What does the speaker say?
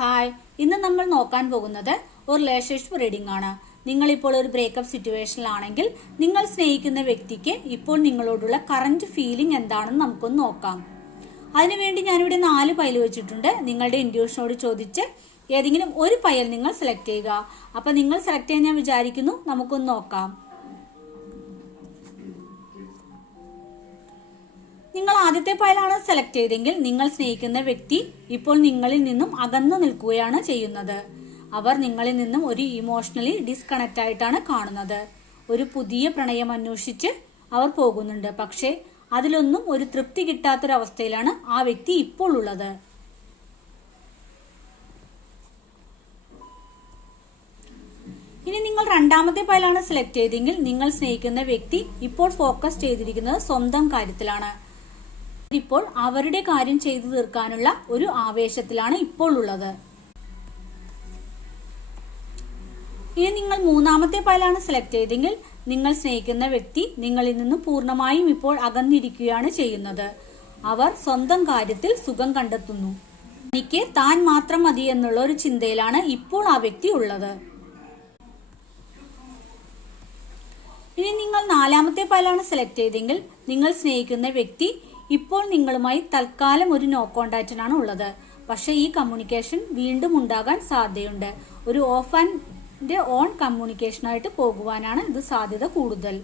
Hi, ഇന്ന് നമ്മൾ നോക്കാൻ പോകുന്നത് ഒരു റിലേഷൻഷിപ്പ് റീഡിംഗ് ആണ്. നിങ്ങളിപ്പോൾ ഒരു ബ്രേക്കപ്പ് സിറ്റുവേഷനിലാണെങ്കിൽ നിങ്ങൾ സ്നേഹിക്കുന്ന വ്യക്തിക്ക് ഇപ്പോൾ നിങ്ങളോടുള്ള കറന്റ് ഫീലിംഗ് എന്താണെന്ന് നമുക്കൊന്ന് നോക്കാം. അതിനുവേണ്ടി ഞാനിവിടെ 4 പൈൽ വെച്ചിട്ടുണ്ട്. നിങ്ങളുടെ ഇൻറ്റ്യൂഷനോട് ചോദിച്ച് ഏതെങ്കിലും ഒരു പൈൽ നിങ്ങൾ സെലക്ട് ചെയ്യുക. അപ്പൊ നിങ്ങൾ സെലക്ട് ചെയ്യാൻ ഞാൻ വിചാരിക്കുന്നു. നമുക്കൊന്ന് നോക്കാം. നിങ്ങൾ ആദ്യത്തെ പൈലാണ് സെലക്ട് ചെയ്തെങ്കിൽ നിങ്ങൾ സ്നേഹിക്കുന്ന വ്യക്തി ഇപ്പോൾ നിങ്ങളിൽ നിന്നും അകന്നു നിൽക്കുകയാണ് ചെയ്യുന്നത്. അവർ നിങ്ങളിൽ നിന്നും ഒരു ഇമോഷണലി ഡിസ്കണക്ട് ആയിട്ടാണ് കാണുന്നത്. ഒരു പുതിയ പ്രണയം അന്വേഷിച്ച് അവർ പോകുന്നുണ്ട്. പക്ഷേ അതിലൊന്നും ഒരു തൃപ്തി കിട്ടാത്തൊരവസ്ഥയിലാണ് ആ വ്യക്തി ഇപ്പോൾ ഉള്ളത്. ഇനി നിങ്ങൾ രണ്ടാമത്തെ പൈലാണ് സെലക്ട് ചെയ്തെങ്കിൽ നിങ്ങൾ സ്നേഹിക്കുന്ന വ്യക്തി ഇപ്പോൾ ഫോക്കസ് ചെയ്തിരിക്കുന്നത് സ്വന്തം കാര്യത്തിലാണ്. ഇപ്പോൾ അവരുടെ കാര്യം ചെയ്തു തീർക്കാനുള്ള ഒരു ആവേശത്തിലാണ് ഇപ്പോൾ ഉള്ളത്. ഇനി നിങ്ങൾ മൂന്നാമത്തെ പൈലാണ് സെലക്ട് ചെയ്തെങ്കിൽ നിങ്ങൾ സ്നേഹിക്കുന്ന വ്യക്തി നിങ്ങളിൽ നിന്ന് പൂർണ്ണമായും ഇപ്പോൾ അകന്നിരിക്കുകയാണ് ചെയ്യുന്നത്. അവർ സ്വന്തം കാര്യത്തിൽ സുഖം കണ്ടെത്തുന്നു. എനിക്ക് താൻ മാത്രം മതി എന്നുള്ള ഒരു ചിന്തയിലാണ് ഇപ്പോൾ ആ വ്യക്തി ഉള്ളത്. ഇനി നിങ്ങൾ നാലാമത്തെ പൈലാണ് സെലക്ട് ചെയ്തെങ്കിൽ നിങ്ങൾ സ്നേഹിക്കുന്ന വ്യക്തി ഇപ്പോൾ നിങ്ങളുമായി തൽക്കാലം ഒരു നോ കോണ്ടാക്റ്റിനാണ് ഉള്ളത്. പക്ഷെ ഈ കമ്മ്യൂണിക്കേഷൻ വീണ്ടും ഉണ്ടാകാൻ സാധ്യതയുണ്ട്. ഒരു ഓഫ് ആൻഡ് ഓൺ കമ്മ്യൂണിക്കേഷനായിട്ട് പോകുവാനാണ് ഇത് സാധ്യത കൂടുതൽ.